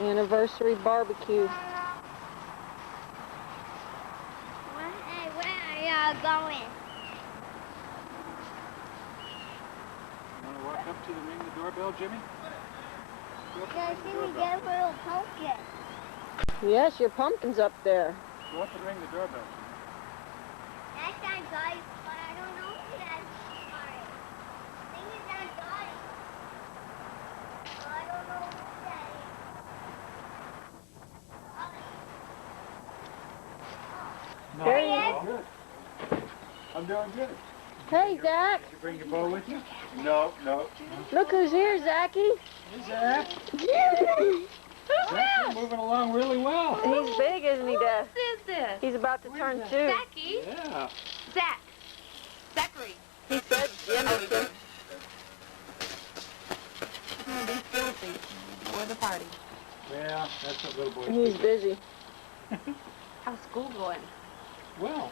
Anniversary barbecue. Where are y'all going? Want to walk up to the ring the doorbell, Jimmy? Yeah, see me get a little pumpkin. Yes, your pumpkin's up there. Go up and ring the doorbell, Jimmy. That's not Dottie, but I don't know who that is. Sorry. I think it's not Dottie. But I don't know who that is. No, There he I'm good. I'm doing good. Hey, Zach. Did you bring your bow with you? No. Look who's here, Zachy. Hey, Zach. Zach, you're moving along really well. He's big, isn't he, Dad? Who is this? He's about to turn 2. Zachy? Yeah. Zach. Zachary. He said, Jimmy. It's gonna be filthy before the party. Yeah, that's what little boys He's do. busy. How's school going? Well,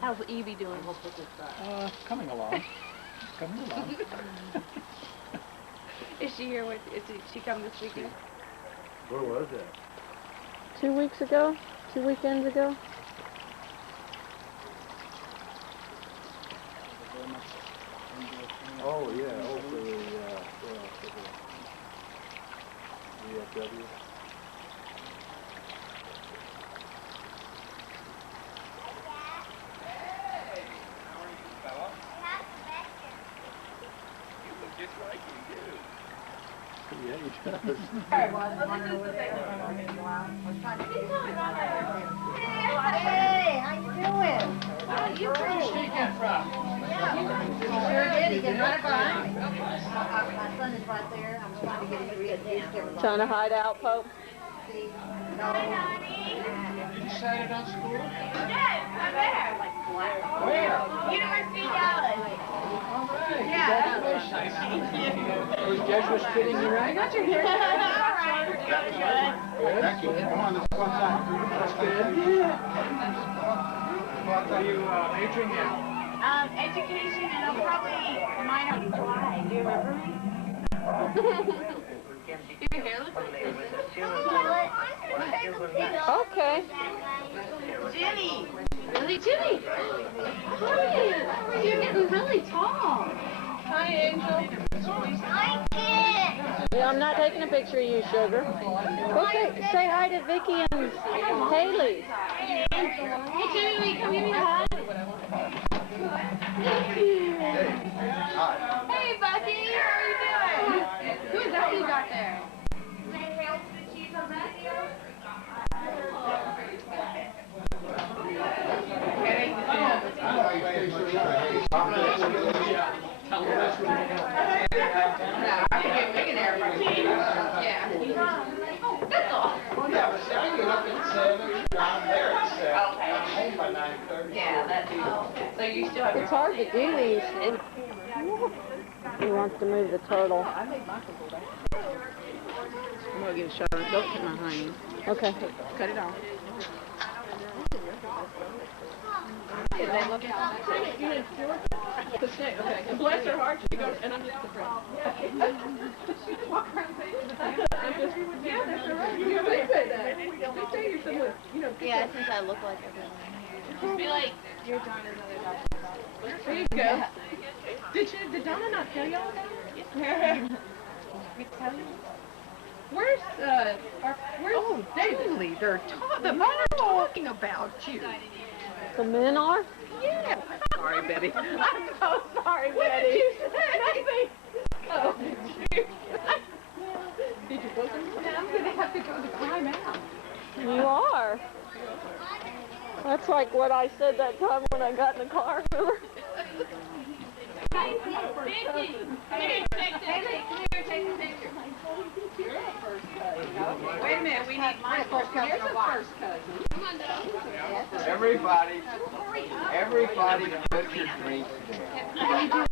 How's Evie doing? coming along. Coming along. Is she here with, is she come this weekend? Where was that? 2 weeks ago? 2 weekends ago? Oh, yeah. Oh, for the, VFW. Yeah, he does. Hey, how you doing? Where'd you sneak in from? Sure did. He can run it behind me. My son is right there. I'm trying to get him to read this. Trying to hide out, Pope? No. You decided on school? Yes, I'm there. Where? University of Dallas. All right. Yeah. Congratulations. Those Jesuits fitting you right? Got your hair done. Good. Come on, let's go outside. That's good. What are you majoring in? Education, and I'll probably minor in July. Do you remember me? Your hair looks like Okay. Jimmy. Really, Jimmy? Hi. You're getting really tall. Hi, Angel. I can't. Yeah, I'm not taking a picture of you, sugar. Go say hi to Vicky and Haley. Hey, Jimmy, will you come give me a hug? Thank you. Hey, Bucky, how are you doing? Who is that you got there? I can get big in there. Yeah. Oh, that's all. Well, yeah, but see, I get up at 7, I'm there at 7. Okay. I'm home by 9:30. Yeah, that's so you still have It's hard to do these. He wants to move the turtle. I'm gonna get a shot. Don't hit my honey. Okay. Cut it off. Did they look out? Okay. And bless her heart, she goes, and I'm just the friend. Yeah, that's all right. You they say that. They say you're someone, you know. Yeah, since I look like everyone. Just be like, you're Donna's other daughter. There you go. Did Donna not tell y'all that? We tell you? Where's David? They're talking about you. The men are? Yeah. Sorry, Betty. I'm so sorry, Betty. What did you say? Oh, did you book them? I'm going to have to go to time out. You are. That's like what I said that time when I got in the car, remember? Vicky, come here, take the picture. Wait a minute, we need my first cousin. Here's the first cousin. Come on, Doug. Everybody put your drinks down. How you doing?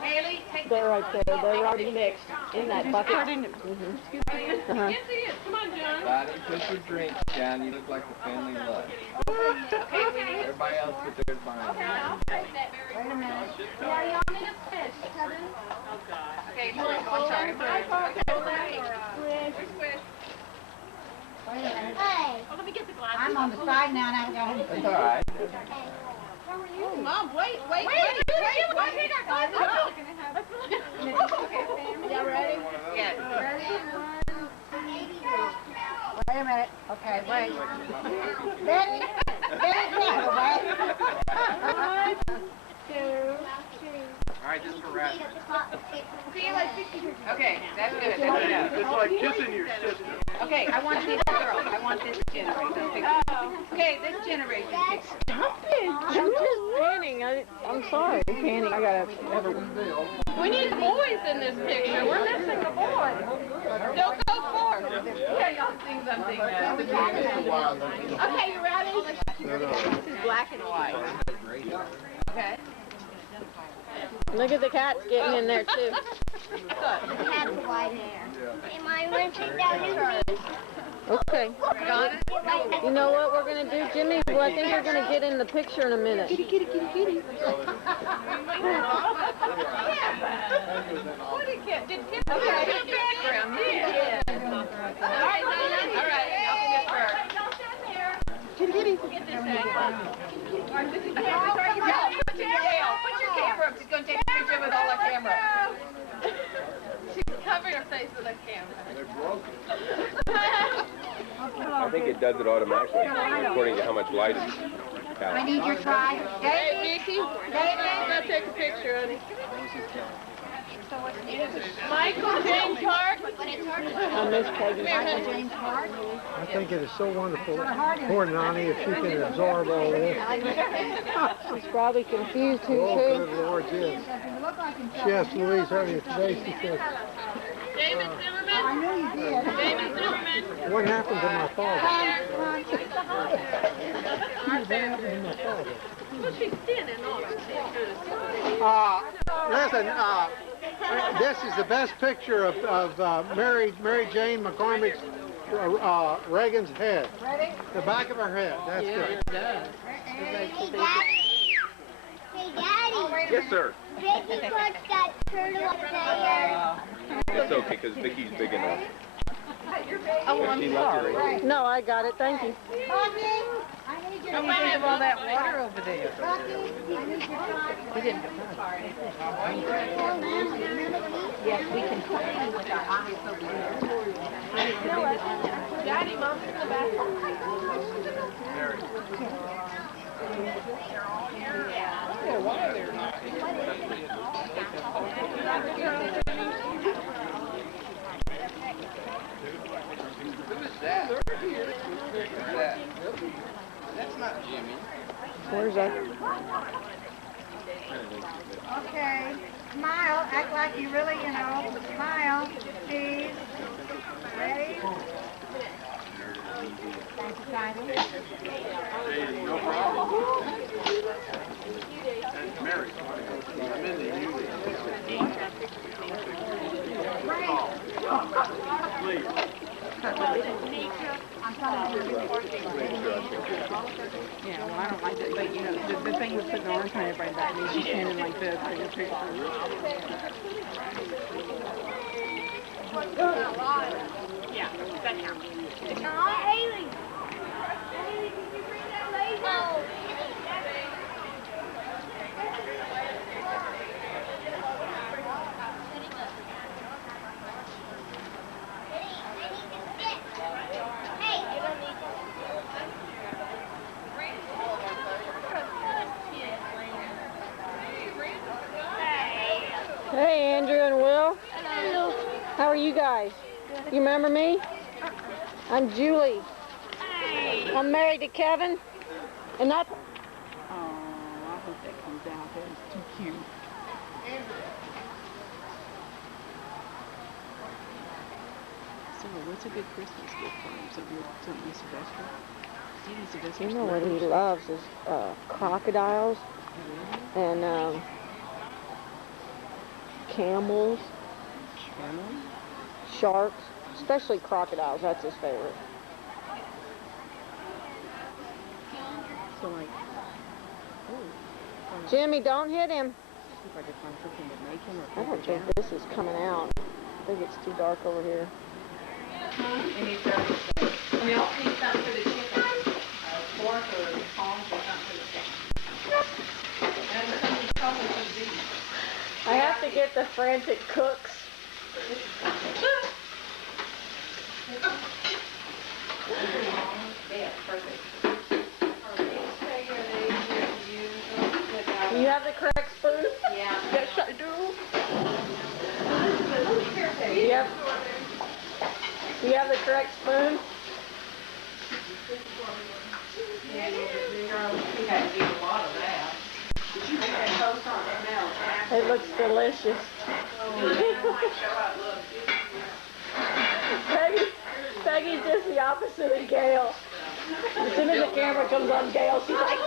Haley, take They're right there. They're already mixed in that bucket. Uh-huh. Uh-huh. Can't see it. Come on, John. Everybody put your drinks down. You look like the family lunch. Okay, we need. Everybody else put theirs behind Okay, you. I'll take that very quickly. Yeah, y'all need a fish, Kevin. Oh, God. Okay, hold on. I'm sorry. My fault. Okay, on the side now, and I've got him. That's all right. Mom, wait. Y'all ready? Yes. Wait a minute. Okay, wait. Betty, now, wait. 1, 2, 3. All right, just for rest. Okay, that's good. That's enough. It's like kissing your sister. Okay, I want these girls. I want this generation picture. Okay, this generation picture. Stop it. I'm just panning. I'm sorry. Panning. I gotta have a... We need the boys in this picture. We're missing the boys. Don't go far. Yeah, y'all sing something. Okay, you ready? This is black and white. Okay. Look at the cats getting in there too. Have white hair. Am I going to sit down with me? Okay. Got it? You know what we're gonna do, Jimmy? Well, I think we're gonna get in the picture in a minute. What do you get? Did kids okay, background? Yeah. All right. I'll get first. Kitty. Get this thing. Put your camera up. She's going to take a picture with all the camera. She's covering her face with a camera. I think it does it automatically, according to how much light it's I need your try. Hey, Vicky. Let's take a picture, honey. Michael James Hart. I miss Peggy. Michael James Hart. I think it is so wonderful. Poor Nani, if she can absorb all this. She's probably confused who Oh, too. good Lord, yes. She asked Louise earlier today, she said, David Zimmerman. I knew you did. David Zimmerman. what happened to my father? Come on. What happened to my father? Well, she's standing on it. Listen, this is the best picture of Mary Jane McCormick's Reagan's head. Ready? The back of her head. That's good. Hey, Daddy. Hey, Daddy. Yes, sir. Vicky puts that turtle up there. It's okay, because Vicky's big enough. Oh, I'm sorry. No, I got it. Thank you. Bucky, I need your Wait a minute, all that water over there. Bucky, I need your try. Yes, we can play with our eyes over there. Daddy, Mom's in the bathroom. That's not Jimmy. Where's that? Okay. Smile. Act like you really, smile. Cheese. Ready? Thank you, kindly. No problem. Mary, I'm in the Please. Yeah, well, I don't like that, but the thing with putting the arms behind everybody's back means she's standing like this for your picture. Yeah, that counts. No, Haley. Haley, can you bring that laser? Hey, Andrew and Will. Hello. How are you guys? You remember me? I'm Julie. I'm married to Kevin. And that's... Oh, I hope that comes out. That is too cute. So, what's a good Christmas gift for him? Something Sylvester? Steven Sylvester. You know what he loves is crocodiles and camels, sharks, especially crocodiles. That's his favorite. So, like, Jimmy, don't hit him. see if I can find something to make him or I don't think this is coming out. I think it's too dark over here. And he's got milk and stuff for the chicken. fork or tongs or something. And something told me to be. I have to get the frantic cooks. Yeah, perfect. Do you have the correct spoon? Yeah. Yes, I do. Do you have the correct spoon? Yeah, you had to eat a lot of that. It looks delicious. Peggy's just the opposite of Gail. As soon as the camera comes on Gail, she's like,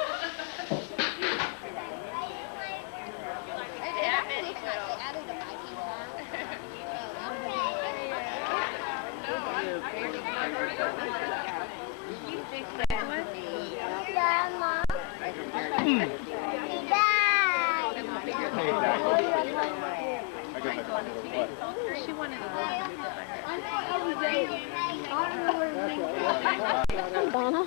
Grandma. Donna?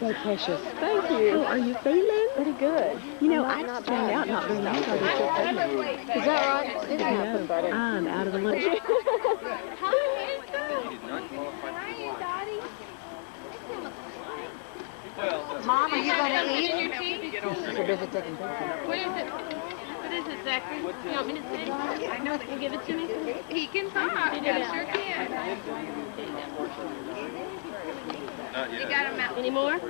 So precious. Thank you. Oh, are you feeling? Pretty good. You know, I just found out not very long ago that you're pregnant. Is that right? Didn't happen, buddy. I'm out of the loop. Mom, are you going to eat? What is it, Zachary? You want me to sit? I know. Can you give it to me? He can talk. Yeah, sure can. You got him out. Any more? Is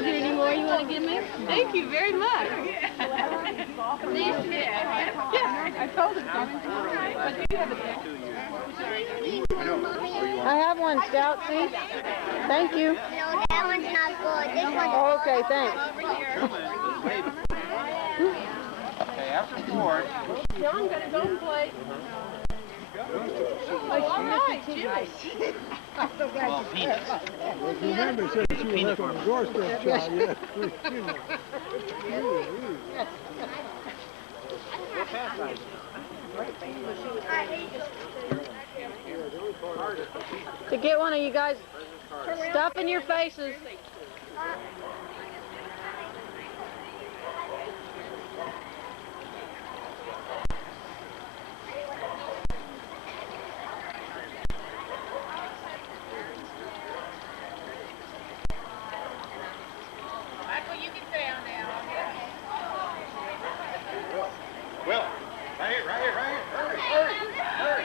there any more you want to give me? Thank you very much. Yeah, I told him. But you have it there. I have one, Scout, see? Thank you. No, that one's not good. This one's Oh, okay, thanks. Okay, after Ford. John, gotta go and play. Oh, all right, Jimmy. Well, penis. Remember, said she was on the doorstep, child. To get one of you guys stuff in your faces. Will, right here, right here, right here. Hurry, hurry, hurry.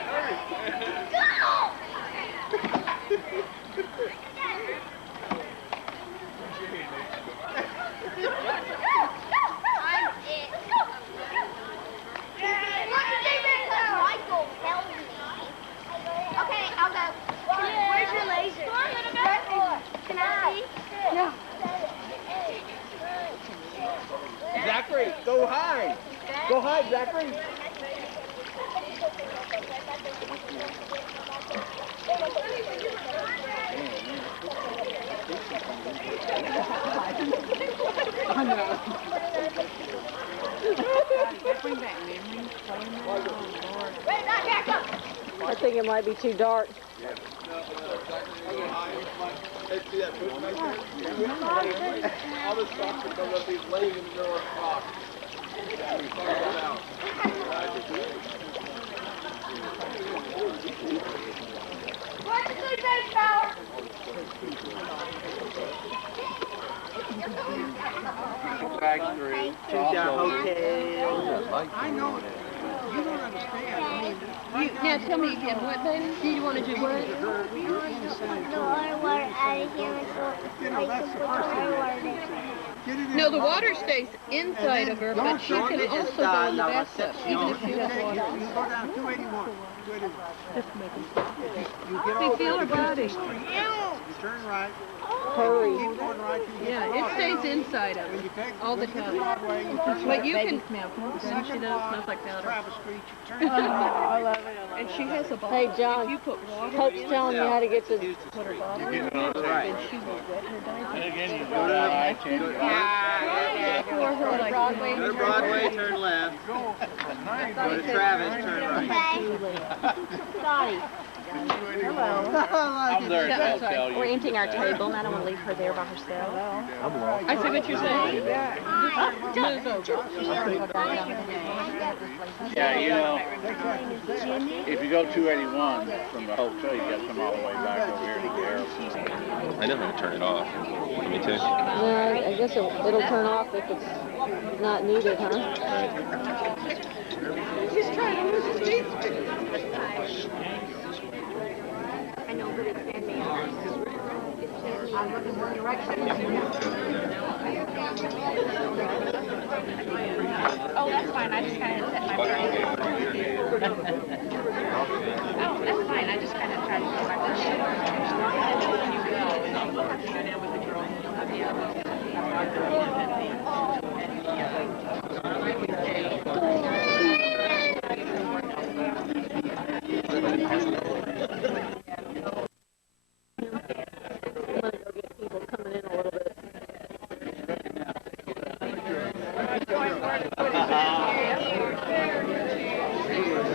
Michael tells me. Okay, I'll go. Where's your laser? Can I see? Yeah. Zachary, go hide. Go hide, Zachary. I think it might be too dark. All the stuff that comes up, he's laying in the middle of the rock. What's the good bed power? Factory. I know that. You don't understand. Now tell me again, what, baby? Do you want to do what? The water out of here so I can put the water in. No, the water stays inside of her, but she can also go in the bathtub, even if she has water. You go down 281. We feel her body. You turn right. Hurry. Keep going right. till you get Yeah, to it Broadway. stays inside of When her you take all the when you get time. to Broadway, you turn But left. you can, Second she does, block, smells like powder. Travis Street, you turn left. And she has a bottle. Hey, John. If you put water Hope's telling me how to get to... put her bottle in there, then she will wet her diaper. Go to the right. Pour her like Broadway. Go to Broadway, turn left. Go to Travis, turn right. Dottie. I'm there to tell you. We're emptying our table, and I don't want to leave her there by herself. I see what you're saying. Yeah, you know, if you go 281 from the hotel, you got to come all the way back over here to the airport. I know how to turn it off. Me too. Yeah, I guess it'll turn off if it's not needed, huh? I know, but it's in me. I'm looking one direction. Oh, that's fine. I just kind of set my brain. Oh, that's fine. I just kind of tried to get my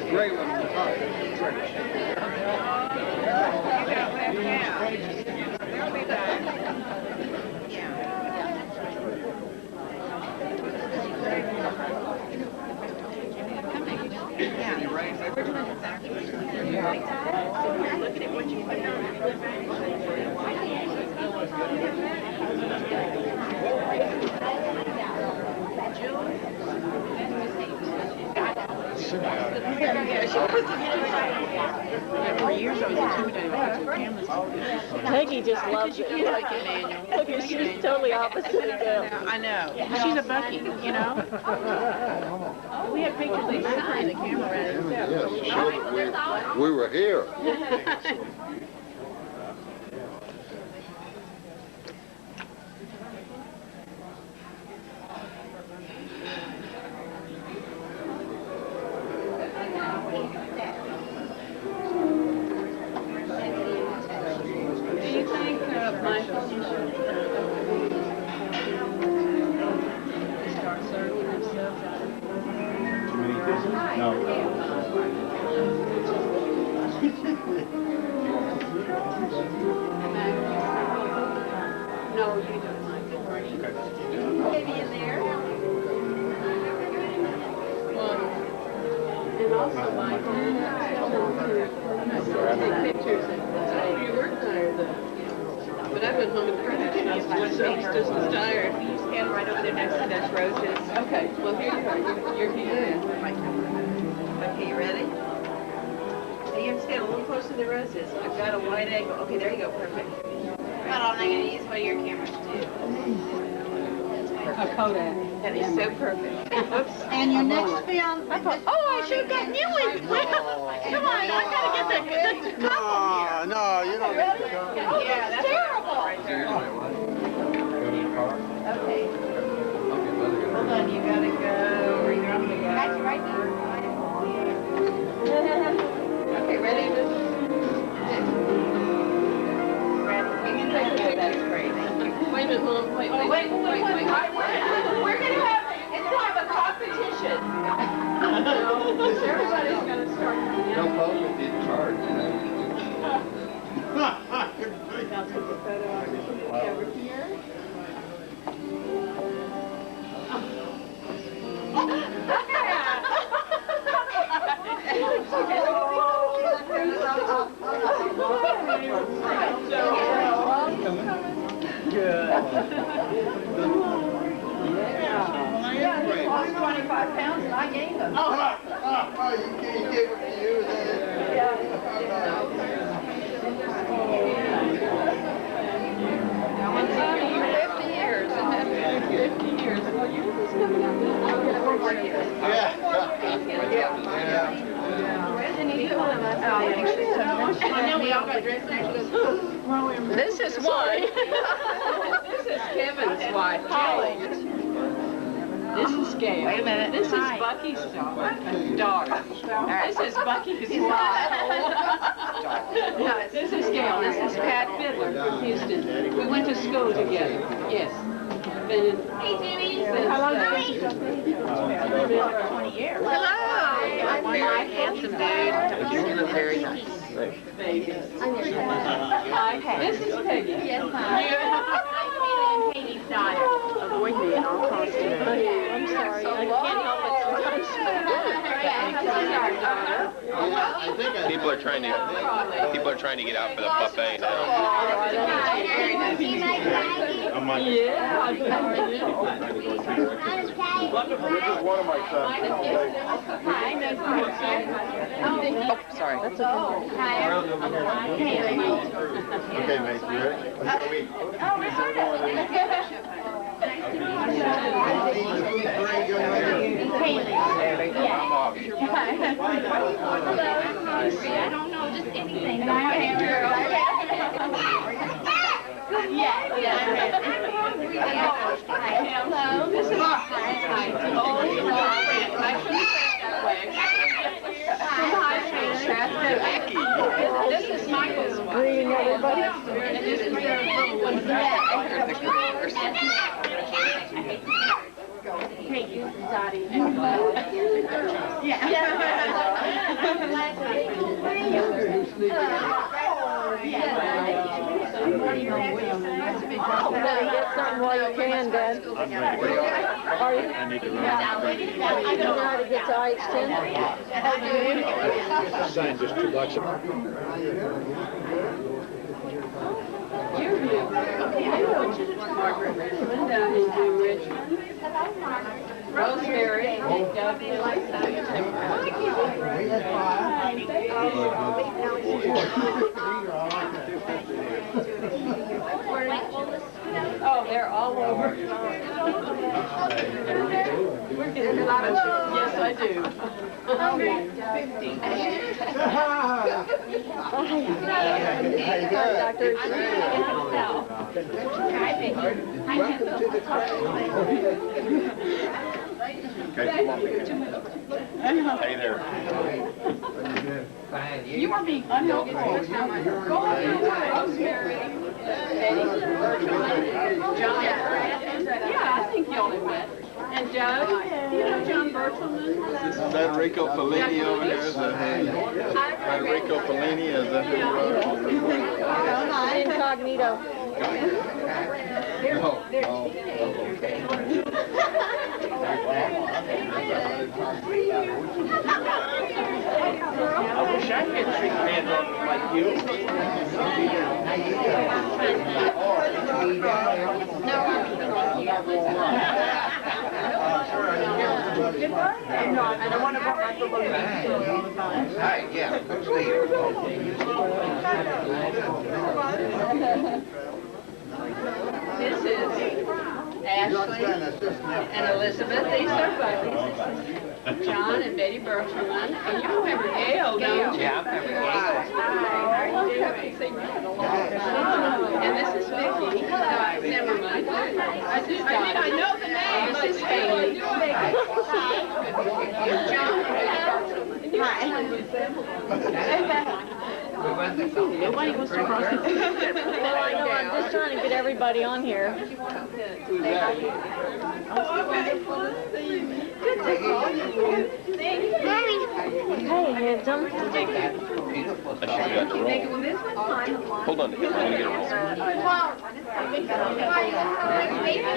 Great one. For years I was intimidated by the cameras. Peggy just loves it. Look at she's totally opposite of them. I know. She's a Bucky, you know? We had pictures they signed the camera at. Yes, to show that we were here. Do you think Michael should start serving themselves out of No, you don't, Mike. Good morning. Maybe in there. And also, Mike, tell them to take pictures and say, you were tired though. But I went home and cried and I was myself just as tired. You stand right over there next to those roses. Okay, well here you are. You're here. Okay, you ready? Now you have to stand a little closer to the roses. I've got a wide angle. Okay, there you go. Perfect. But I'm not going to use one of your cameras too. A Kodak. That is so perfect. Oops. And your next film. Oh, I should have gotten you one. Come on, I got to get the couple here. No, you don't have to come. Oh, yeah, that's terrible. Okay. Hold on, you got to go. Or you're off the go. That's right there. Okay, ready? Ready? You can take a picture. That's great. Wait a minute, Mom. Wait. We're going to have a competition. Everybody's going to start. Jump up and did charge. I'll take a photo of it over here. Yeah, he lost 25 pounds and I gained them. You gave it to you then. This is one. This is Kevin's wife, Holly. This is Gail. Wait a minute. This is Bucky's daughter. This is Bucky's wife. No, this is Gail. This is Pat Fiddler from Houston. We went to school together. Yes. Hey, Jimmy. How long Hello. I'm very handsome dude. You look very nice. Baby. This is Peggy. Yes, ma'am. I'm Katie's daughter. Avoid me at all costs today. I'm sorry. I can't help it sometimes. People are trying to get out for the buffet now. Yeah. This is one of my sons. Oh, sorry. Okay, mate, you ready? I don't know just anything. Hello. This is my This is Michael's wife. Greeting everybody. And this is their little one. Katie's Dottie. Better get something while you can, Dad. Are you? I need to run. I don't know how to get to IH10. Sign just $2 a month. Margaret Richmond, down in New Richmond. Rosemary, W. Oh, they're all over. We're getting a lot of children. Yes, I do. 50. Hey there. You are being unhelpful. Go ahead, Rosemary. John. Yeah, I think y'all have met. And Joe, you know John Bertleman? This is Federico Fellini over here. Federico Fellini is Incognito. I wish I could shake hands like you. And I want to put my balloon. Hi, yeah. This is Ashley and Elizabeth. These are buddies. John and Betty Bertleman. And you remember Gail, don't you? Yeah, I remember Gail. How are you doing? So you've been a long time. And this is Vicki Zimmerman. I know the name. This is Haley. John. Nobody wants to cross the Well, I know, I'm just trying to get everybody on here. Who's that? Hey, handsome. I should have got the roll. Hold on to him. I'm going to get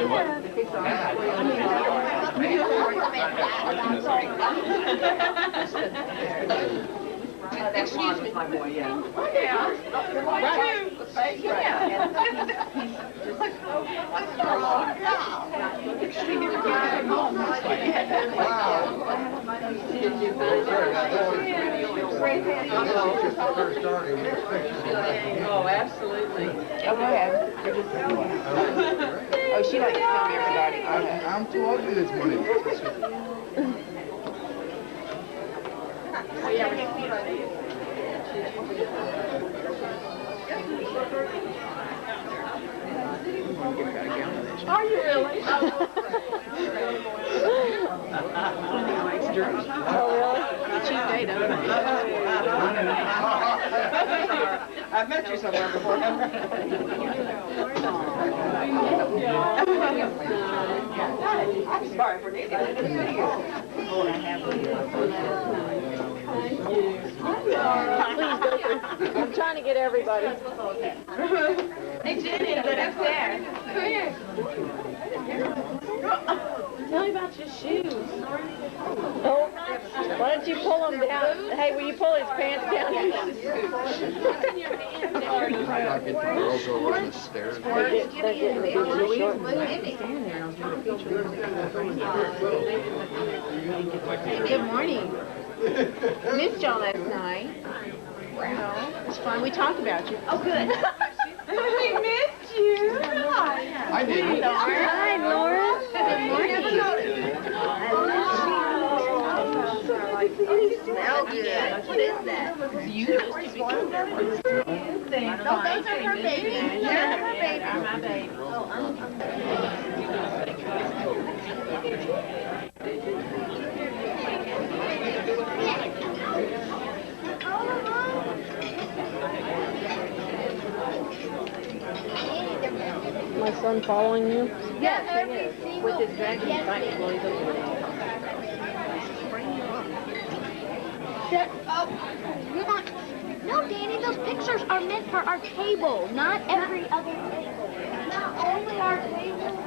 a roll. Excuse me. My boy, yeah. Yeah. Right. Oh, absolutely. Okay. Oh, she likes to film everybody. Okay. I'm too ugly this morning. Are you really? Oh, really? Cheap date, I've met you somewhere before. I'm sorry for needing it. Please go through. I'm trying to get everybody. Hey, Jenny, look up there. Come here. Tell me about your shoes. Oh, why don't you pull them down? Hey, will you pull his pants down? Girls over on the stairs. They're getting a bit too short. Good morning. Missed y'all last night. Wow, it was fun. We talked about you. Oh, good. We missed you. I didn't. Hi, Laura. Good morning. Smell good. What is that? Beautiful. No, those are her babies. They're her babies. My baby. My son following you? Yes, it is. With his dragon fight. Oh, you're not. No, Danny, those pictures are meant for our table, not every other table. Not only our table.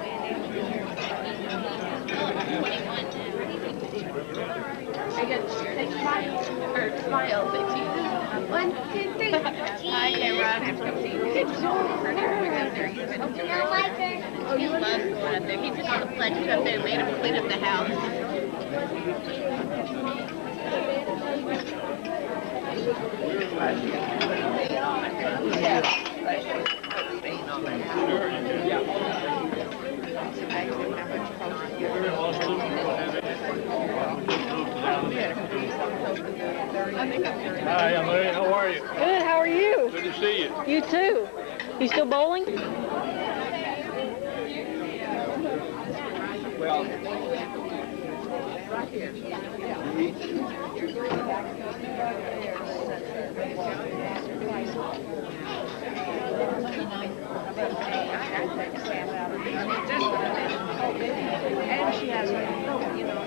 I got say smile or smile, say cheese. 1, 2, 3. Hi, Cameron. I'm from Team. No, my turn. Oh, you love going up there. He took all the pledges up there and made him clean up the house. Hi, Emily. How are you? Good, how are you? Good to see you. You too. You still bowling? Well, And she has, you know,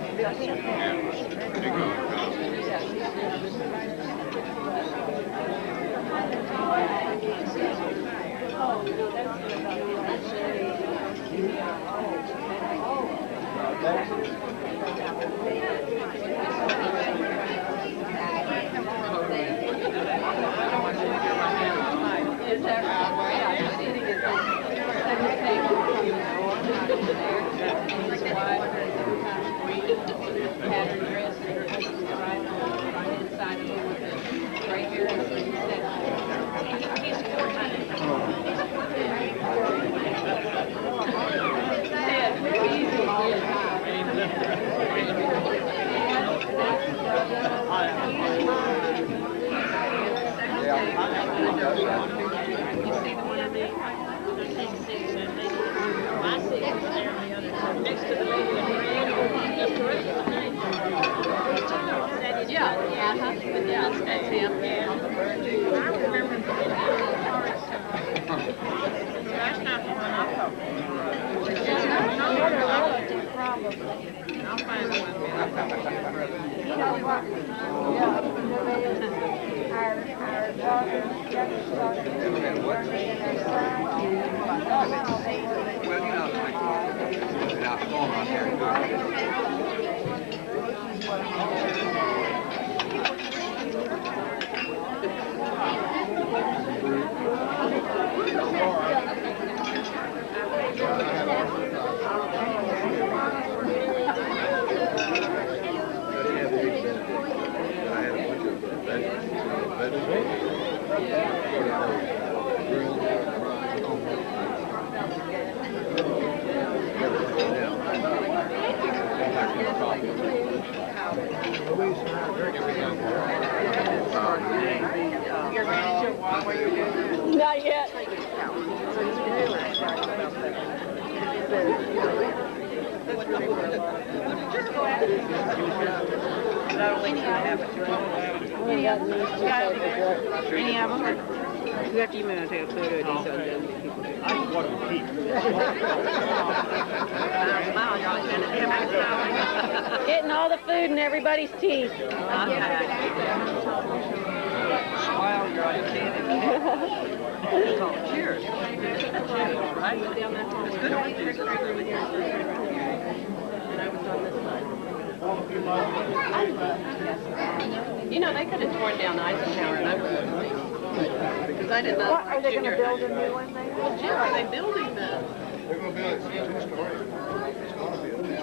Not yet. Any of them? Because after you may want to take a photo of these other people. I want to keep. Getting all the food in everybody's teeth. Smile, you're on Cheers. Cheers, right? It's good to meet you. You know, they could have torn down Eisenhower and I would have because I did not. What, are they going to build a new one there? Well, Jim, are they building them? They're going to build it 2-story. It's going to be a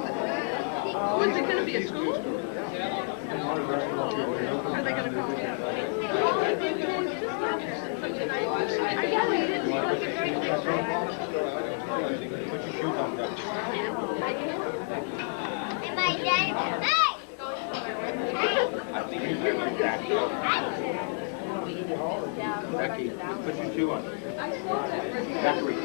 Oh, is it going to be a school? Are they going to call it? Am I done? Becky, put your shoe on. Zachary.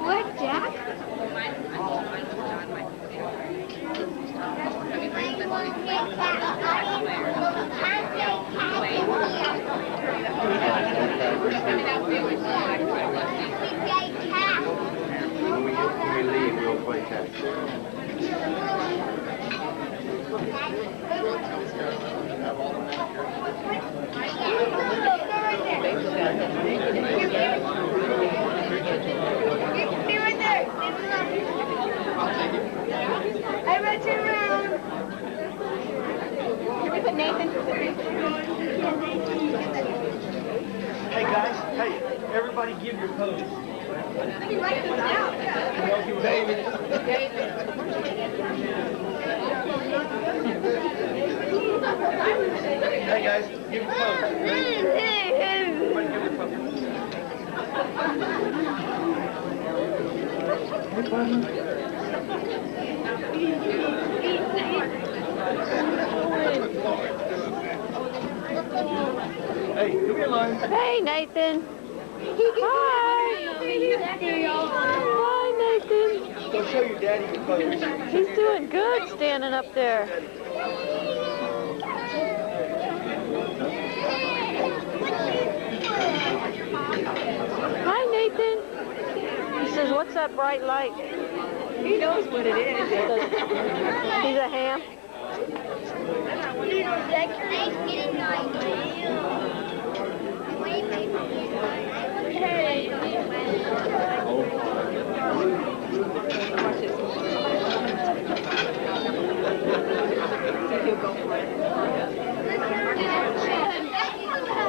What, Jack? When we leave, we'll play catch. I wrote you around. Can we put Nathan? Hey guys, hey, everybody give your pose. Let me write this down. David. Hey guys, give your pose. Everybody give your pose. Hey, come here, Lauren. Hey, Nathan. Hi. Hi, Nathan. Go show your daddy your pose. He's doing good standing up there. Hi, Nathan. He says, what's that bright light? He knows what it is. He's a ham.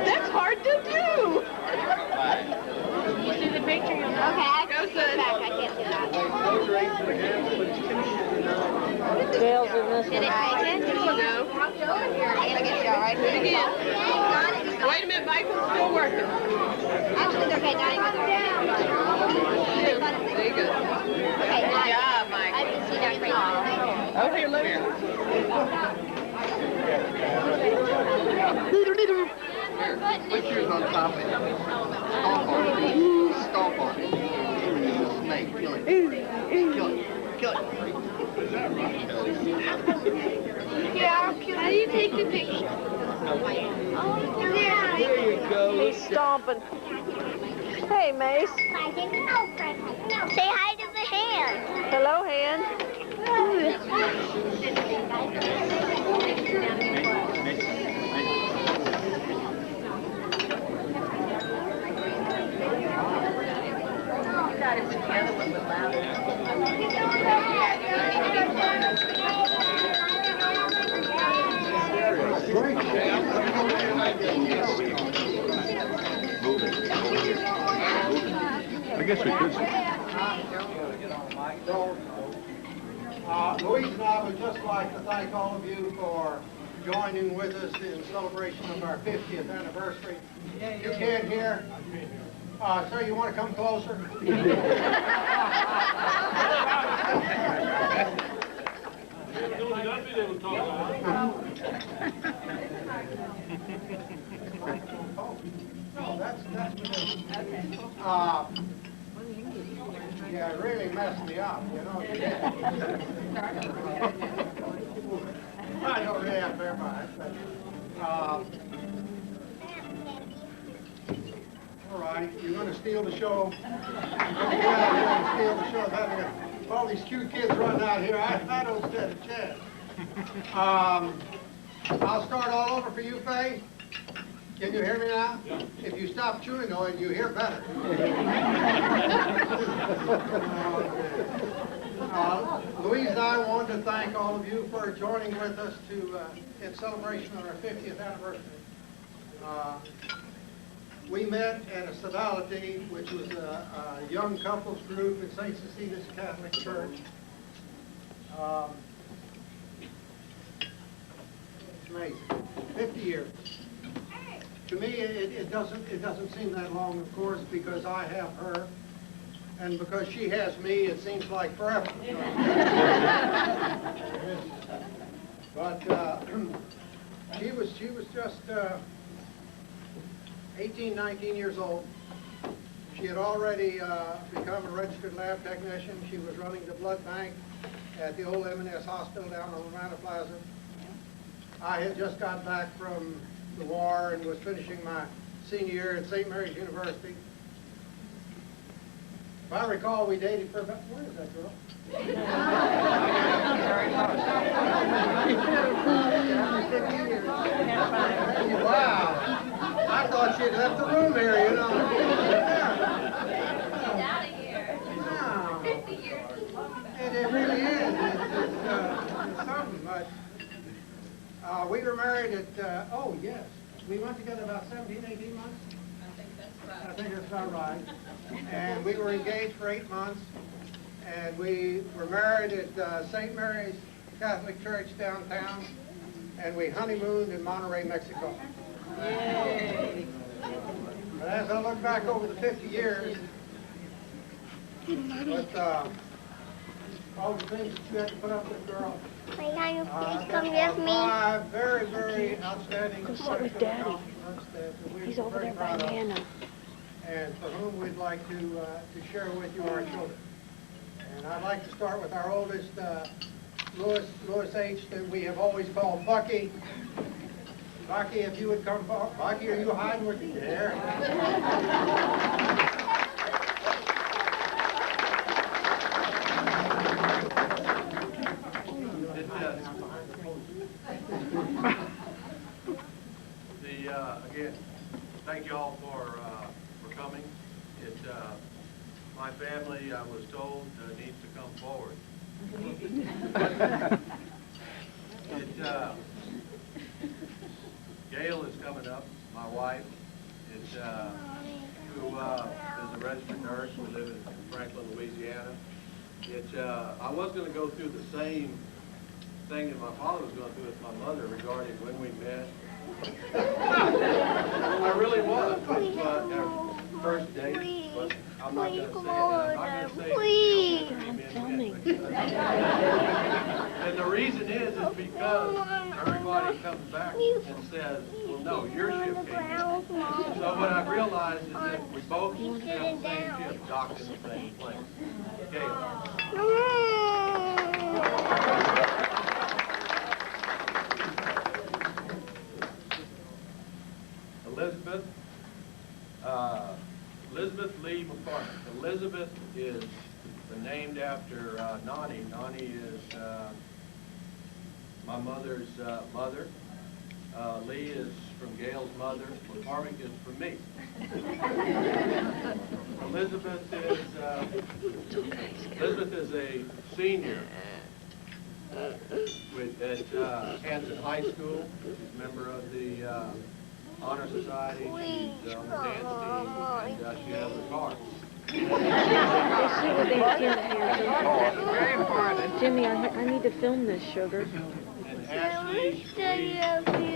That's hard to do. You see the picture? Okay, I Go, can son. back. I can't do that. Dale's in this Did one. it make it? Here you go. I get you all right. Do it again. Wait a minute, Michael's still working. Actually, okay, Johnny was There you go. Okay, Good job, Mike. I didn't see that right now. Oh, here, look. Put yours on top of it. Stomp on it. Stomp on it. It's a snake. Kill it. Kill it. Kill it. Yeah, how do you take the picture? There you go. He's stomping. Hey, Mace. Say hi to the hand. Hello, hand. I guess we could. Louise and I would just like to thank all of you for joining with us in celebration of our 50th anniversary. You can't hear? Sir, you want to come closer? No, that's yeah, it really messed me up, you know. I don't really have very much, but, all right, you're going to steal the show. You're going to steal the show. All these cute kids running out here, I don't stand a chance. I'll start all over for you, Faye. Can you hear me now? Yeah. If you stop chewing on it, you hear better. Louise and I want to thank all of you for joining with us in celebration of our 50th anniversary. We met at a sodality, which was a young couples group in St. Cecilia's Catholic Church. It's amazing. 50 years. To me, it doesn't seem that long, of course, because I have her, and because she has me, it seems like forever. But she was just 18, 19 years old. She had already become a registered lab technician. She was running the blood bank at the old M&S hospital down on Ramada Plaza. I had just got back from the war and was finishing my senior year at St. Mary's University. If I recall, we dated for about, where is that girl? Wow. I thought she had left the room here, you know. She's out of here. Wow. 50 years. It really is. It's something, but we were married at, oh yes, we went together about 17, 18 months. I think that's about right. And we were engaged for 8 months, and we were married at St. Mary's Catholic Church downtown, and we honeymooned in Monterrey, Mexico. Yay! But as I look back over the 50 years, with all the things that you had to put up with, girl, Wait, can you please come with me? 5 very, very outstanding Go sit with Daddy. He's over there by Nana. And for whom we'd like to share with you our children. And I'd like to start with our oldest, Louis H., that we have always called Bucky. Bucky, if you would come forward. Bucky, are you hiding with me there? Again, thank you all for coming. My family, I was told, needs to come forward. Gail is coming up, my wife, who is a registered nurse. We live in Franklin, Louisiana. I was going to go through the same thing that my father was going through with my mother regarding when we met. I really was. Our first date, but I'm not going to say it. I'm not going to say it. I'm filming. And the reason is because everybody comes back and says, well, no, your ship came in. So what I've realized is that we both have the same ship docked in the same place. Okay. Elizabeth Lee McCormick. Elizabeth is named after Nani. Nani is my mother's mother. Lee is from Gail's mother. McCormick is from me. Elizabeth is a senior at Hanson High School. She's a member of the Honor Society. She's on the dance team, and she has a car. Jimmy, I need to film this, sugar. And Ashley,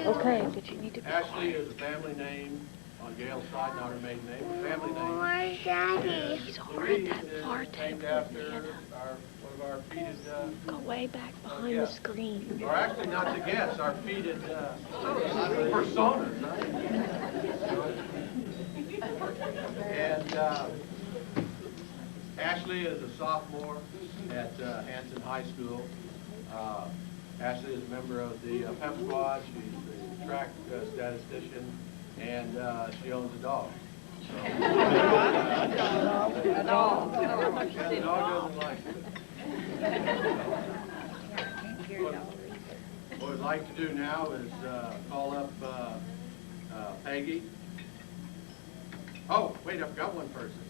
Okay, but you need to be Ashley is a family name on Gail's side, not her maiden name, a family name. Where's Daddy? He's And already Louise that is far named to after Nana. one of our feted, Go way back behind yeah. the screen. or actually not to guess, our feted personas. And Ashley is a sophomore at Hanson High School. Ashley is a member of the pep squad. She's the track statistician, and she owns a dog. So, A dog. the dog doesn't like it. What we'd like to do now is call up Peggy. Oh, wait, I forgot one person.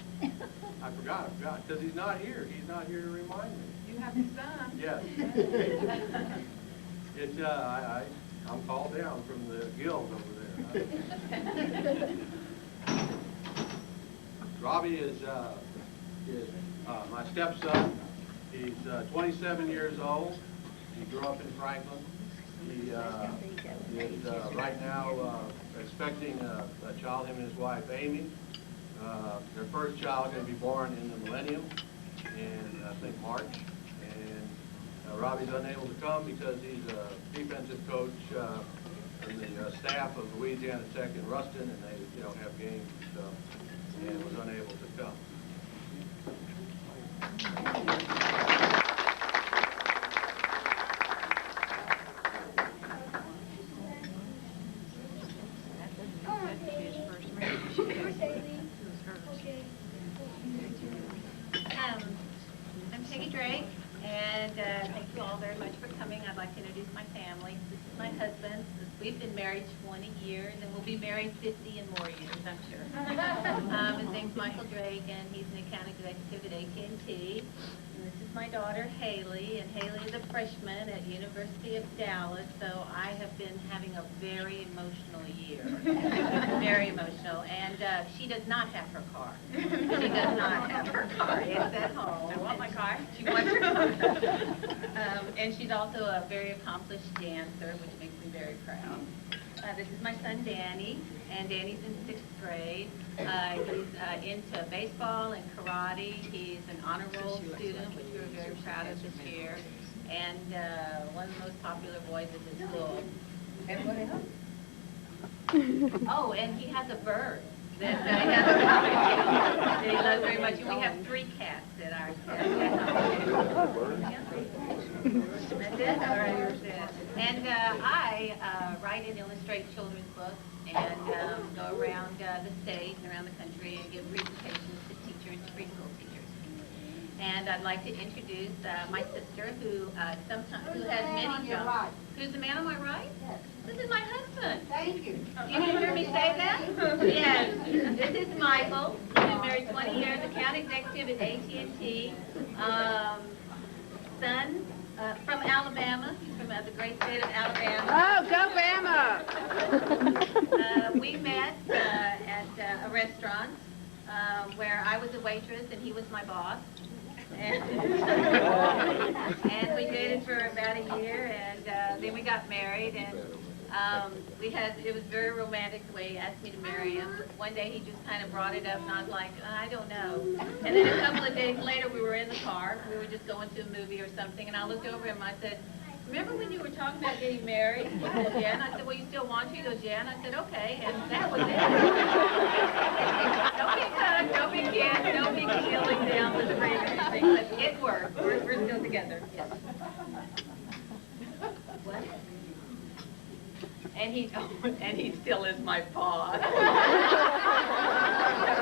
I forgot, because he's not here. He's not here to remind me. You have his son. Yes. It's, I'm called down from the guild over there. Robbie is my stepson. He's 27 years old. He grew up in Franklin. He is right now expecting a child, him and his wife, Amy. Their first child is going to be born in the millennium in, I think, March. And Robbie's unable to come because he's a defensive coach from the staff of Louisiana Tech in Ruston, and they have games and stuff, and was unable to come. I'm Peggy Drake, and thank you all very much for coming. I'd like to introduce my family. This is my husband. We've been married 20 years, and we'll be married 50 and more years, I'm sure. His name's Michael Drake, and he's an account executive at AT&T. And this is my daughter, Haley, and Haley is a freshman at University of Dallas, so I have been having a very emotional year. Very emotional. And she does not have her car. She does not have her car. It's at home. I want my car. She wants her car. And she's also a very accomplished dancer, which makes me very proud. This is my son, Danny, and Danny's in 6th grade. He's into baseball and karate. He's an honor roll student, which we're very proud of this year, and one of the most popular boys at his school. And what else? Oh, and he has a bird that he loves very much. And we have 3 cats at our house. That's it? All right, that's it. And I write and illustrate children's books and go around the state and around the country and give presentations to teachers, preschool teachers. And I'd like to introduce my sister who has many jobs. Who's the man on my right? Yes. This is my husband. Thank you. You didn't hear me say that? Yes. This is Michael. He's been married 20 years, account executive at AT&T. Son from Alabama. He's from the great state of Alabama. Oh, go Bama! We met at a restaurant where I was a waitress and he was my boss. And we dated for about a year, and then we got married, and it was very romantic the way he asked me to marry him. One day he just kind of brought it up, and I was like, I don't know. And then a couple of days later, we were in the car. We were just going to a movie or something, and I looked over him and I said, remember when you were talking about getting married? He said, yeah. And I said, well, you still want to? He goes, yeah. And I said, okay. And that was it. No big hug, no big kiss, no big kneeling down the street or anything. But it worked. We're still together. Yes. What? And he still is my boss.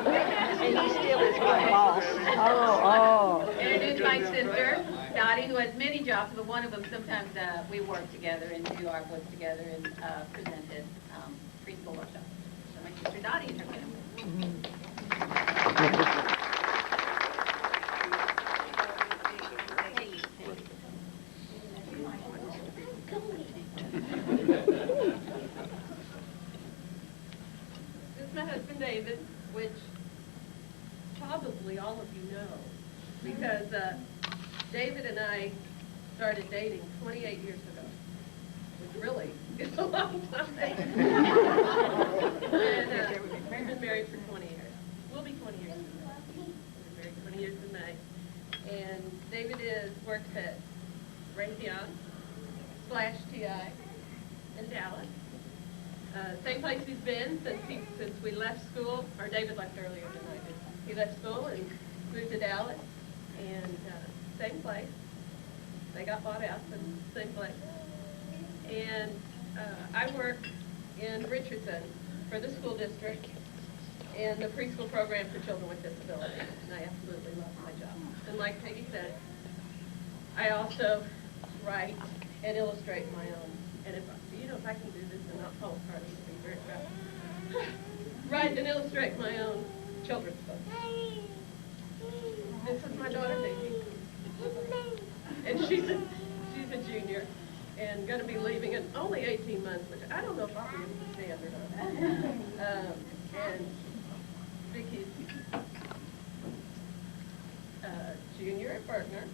And he still is my boss. Oh. And it is my sister, Dottie, who has many jobs, but one of them sometimes we work together and do our work together and present at preschool workshops. So my sister Dottie and her family. This is my husband David, which probably all of you know, because David and I started dating 28 years ago. really, it's a long time. And we've been married for 20 years. We'll be 20 years in May. We've been married 20 years in May. And David works at Raytheon / TI in Dallas. Same place he's been since we left school, or David left earlier than I did. He left school and moved to Dallas, and same place. They got bought out, but same place. And I work in Richardson for the school district in the preschool program for children with disabilities, and I absolutely love my job. And like Peggy said, I also write and illustrate my own. And if I can do this and not fall apart, I'd be very proud. Write and illustrate my own children's books. This is my daughter, Vicky. And she's a junior and going to be leaving in only 18 months, which I don't know if I'll be able to stand or not. And Vicky's junior at Berkner,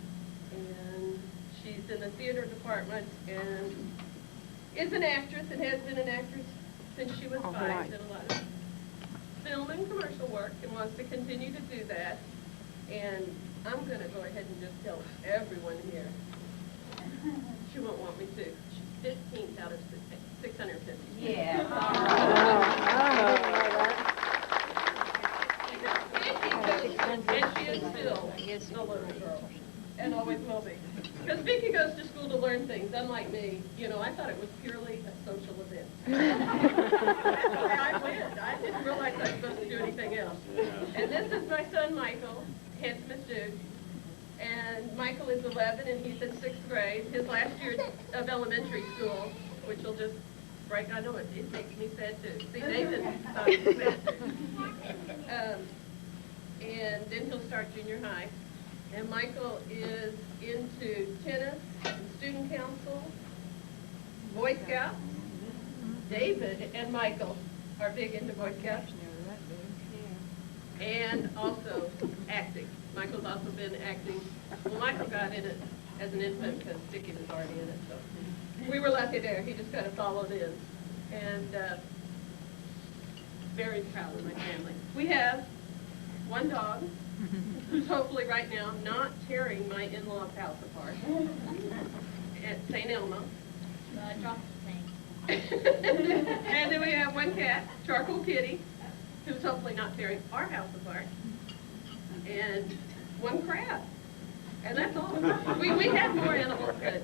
and she's in the theater department and is an actress and has been an actress since she was 5. Did a lot of film and commercial work and wants to continue to do that. And I'm going to go ahead and just tell everyone here. She won't want me to. She's 15th out of 650. Yeah. And she is still a little girl, and always will be. Because Vicki goes to school to learn things, unlike me. I thought it was purely a social event. I went. I didn't realize I was supposed to do anything else. And this is my son, Michael, handsomest dude. And Michael is 11, and he's in 6th grade, his last year of elementary school, which will just break. I know it makes me sad, too. See, Nathan thought it was sad, too. And then he'll start junior high. And Michael is into tennis and student council, Boy Scouts. David and Michael are big into Boy Scouts. And also acting. Michael's also been acting. Well, Michael got in it as an infant because Vicki was already in it. So we were lucky there. He just kind of followed in. And very proud of my family. We have one dog who's hopefully right now not tearing my in-law's house apart at St. Elmo. And then we have one cat, Charcoal Kitty, who's hopefully not tearing our house apart. And one crab. And that's all. We have more animals, but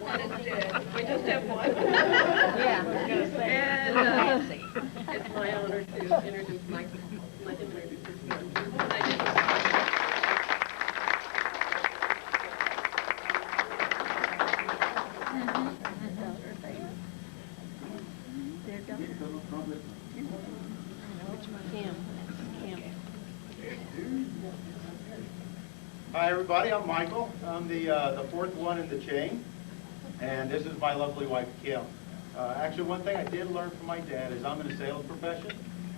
one is dead. We just have one. Yeah. And it's my honor to introduce Michael. Let him introduce his son. Hi everybody, I'm Michael. I'm the 4th one in the chain, and this is my lovely wife, Kim. Actually, one thing I did learn from my dad is I'm in the sales profession,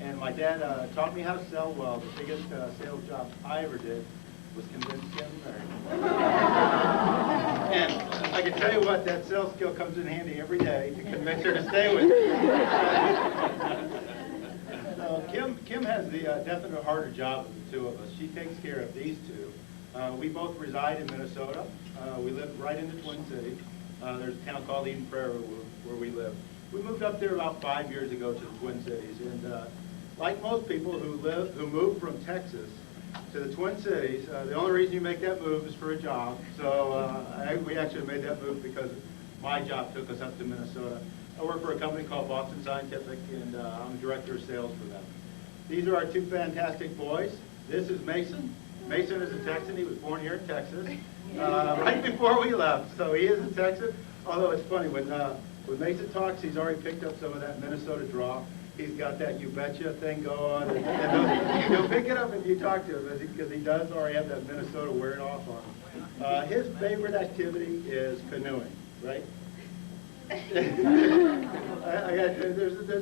and my dad taught me how to sell well. The biggest sales job I ever did was convince Kim to marry. And I can tell you what, that sales skill comes in handy every day to convince her to stay with me. Kim has the definitely harder job of the two of us. She takes care of these two. We both reside in Minnesota. We live right in the Twin Cities. There's a town called Eden Prairie where we live. We moved up there about 5 years ago to the Twin Cities, and like most people who move from Texas to the Twin Cities, the only reason you make that move is for a job. So we actually made that move because my job took us up to Minnesota. I work for a company called Boston Scientific, and I'm the director of sales for them. These are our two fantastic boys. This is Mason. Mason is a Texan. He was born here in Texas right before we left. So he is a Texan, although it's funny, when Mason talks, he's already picked up some of that Minnesota draw. He's got that you betcha thing going, and he'll pick it up if you talk to him, because he does already have that Minnesota wearing off on him. His favorite activity is canoeing, right? There's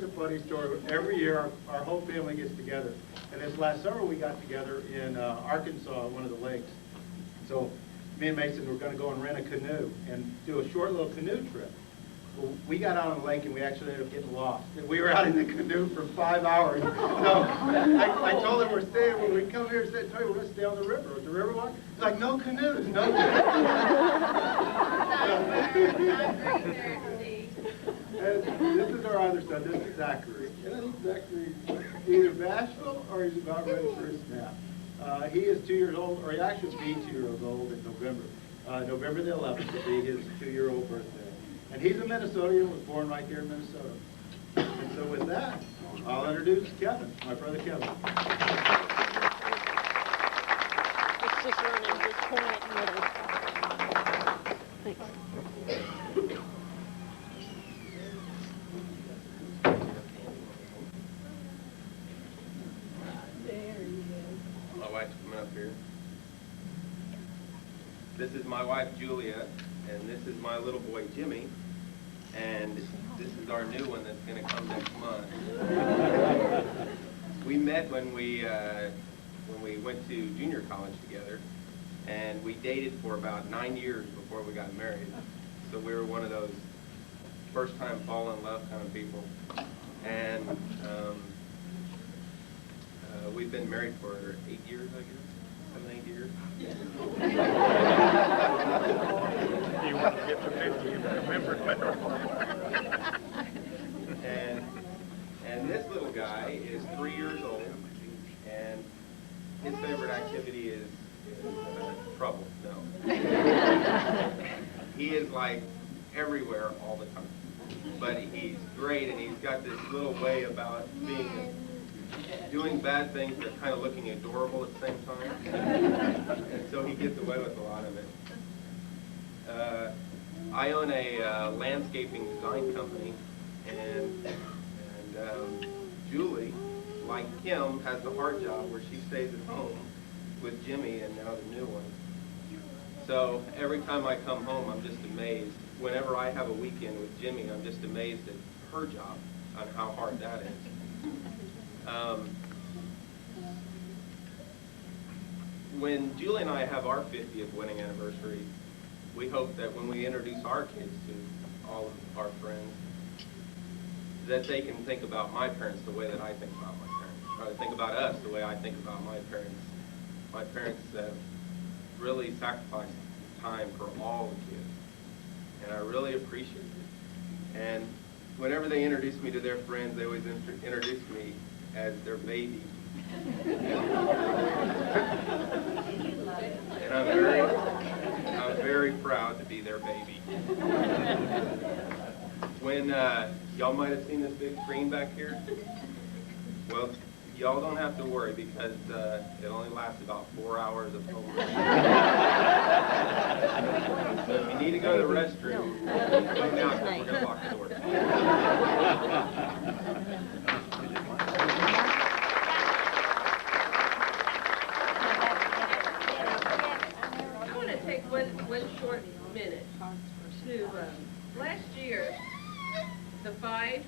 a funny story. Every year, our whole family gets together. And this last summer, we got together in Arkansas, one of the lakes. So me and Mason were going to go and rent a canoe and do a short little canoe trip. Well, we got out on the lake and we actually ended up getting lost. And we were out in the canoe for 5 hours. So I told him we're staying, when we come here and say, we're going to stay on the river. The river walk? He's like, no canoes, no canoes. And this is our other son, this is Zachary. And I think Zachary is either bashful or he's about ready for his nap. He is 2 years old, or he actually will be 2 years old in November. November the 11th will be his 2-year-old birthday. And he's a Minnesotan, was born right here in Minnesota. And so with that, I'll introduce Kevin, my brother Kevin. It's just running this point middle. Thanks. My wife's coming up here. This is my wife, Julia, and this is my little boy, Jimmy, and this is our new one that's going to come next month. We met when we went to junior college together, and we dated for about 9 years before we got married. So we were one of those first-time fall-in-love kind of people. And we've been married for 8 years, I guess. 7, 8 years. You want to get to 50, you remember better. And this little guy is 3 years old, and his favorite activity is trouble. No. He is like everywhere all the time. But he's great, and he's got this little way about doing bad things but kind of looking adorable at the same time. And so he gets away with a lot of it. I own a landscaping design company, and Julie, like Kim, has the hard job where she stays at home with Jimmy and now the new one. So every time I come home, I'm just amazed. Whenever I have a weekend with Jimmy, I'm just amazed at her job, on how hard that is. When Julie and I have our 50th wedding anniversary, we hope that when we introduce our kids to all of our friends, that they can think about my parents the way that I think about my parents. Try to think about us the way I think about my parents. My parents have really sacrificed time for all the kids, and I really appreciate it. And whenever they introduce me to their friends, they always introduce me as their baby. And I'm very proud to be their baby. When y'all might have seen this big screen back here, well, y'all don't have to worry because it only lasts about 4 hours of homework. So if you need to go to the restroom, go now because we're going to lock the door. One short minute to last year, the 5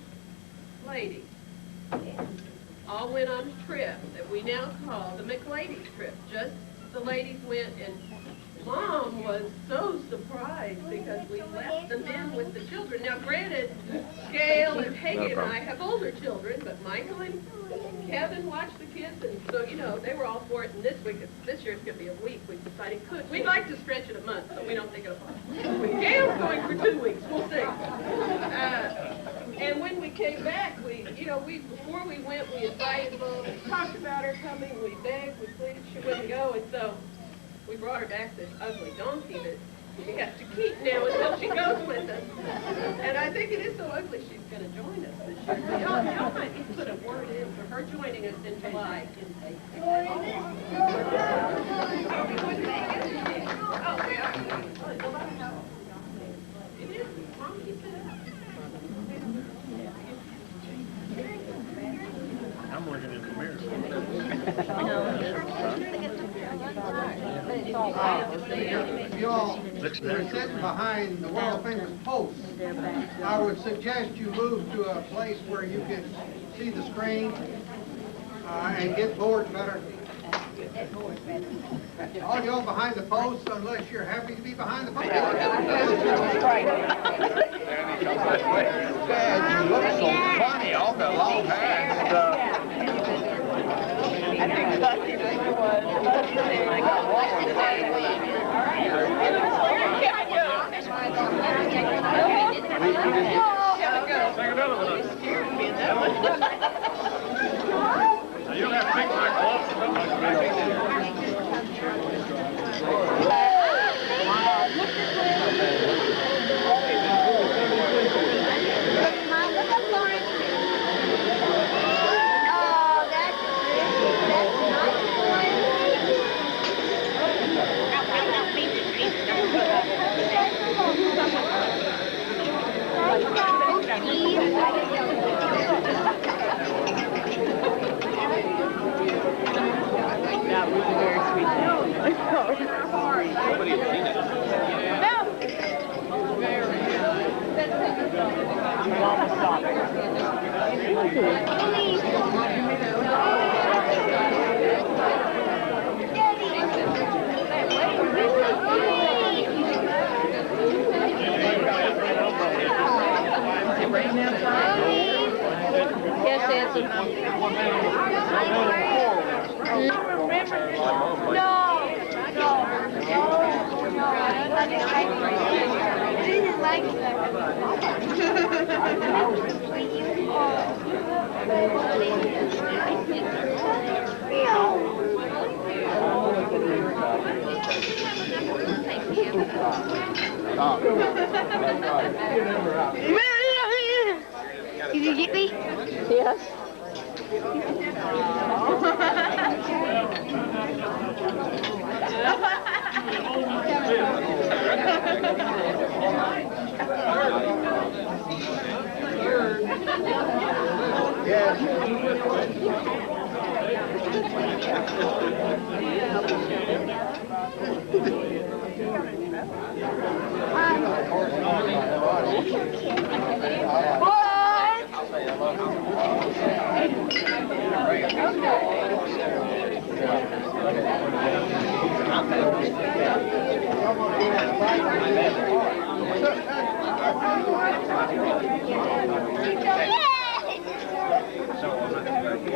ladies all went on a trip that we now call the McLadies trip. Just the ladies went, and Mom was so surprised because we left the men with the children. Now, granted, Gail and Hagen and I have older children, but Michael and Kevin watched the kids, and so, you know, they were all for it. And this year it's going to be a week. We decided we'd like to stretch it a month, so we don't think it'll fall. Gail's going for 2 weeks. We'll see. And when we came back, before we went, we invited Mom. We talked about her coming. We begged, we pleaded she wouldn't go, and so we brought her back this ugly donkey that she has to keep now until she goes with us. And I think it is so ugly she's going to join us this year. So y'all might need to put a word in for her joining us in July. It is. Mom, keep it up. I'm looking in the mirror. If y'all are sitting behind the world-famous posts, I would suggest you move to a place where you can see the screen and get bored better. All y'all behind the post, unless you're happy to be behind the post. Dad, you look so funny, all the long hair and stuff. I think Bucky was. You don't have to take my gloves and That was a very sweet thing. Nobody had seen it. Mama saw it. Is it raining outside? Yes, Nancy. Did you get me? Yes.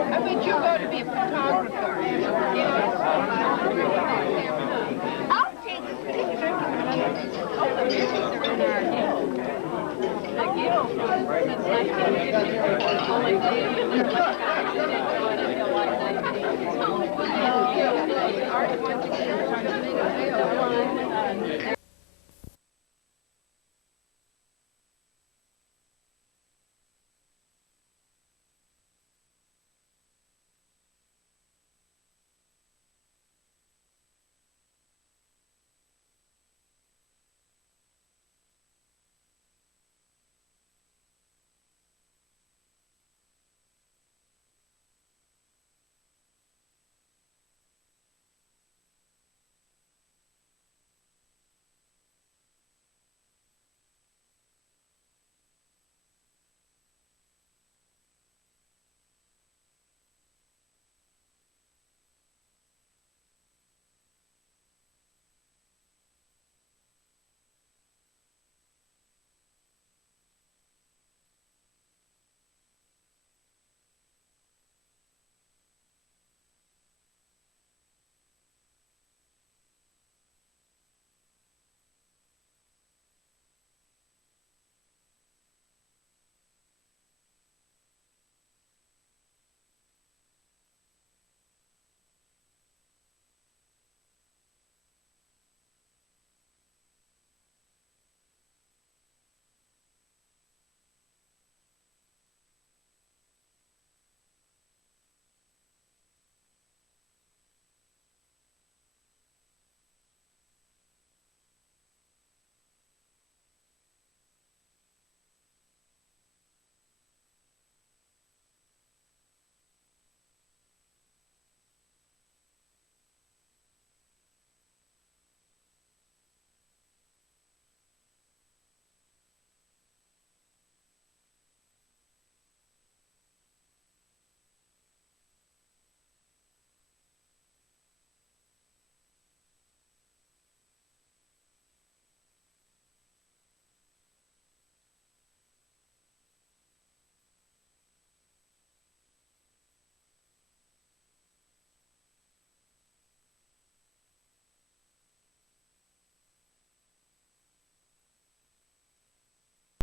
I bet you're going to be a photographer. I'll take a picture.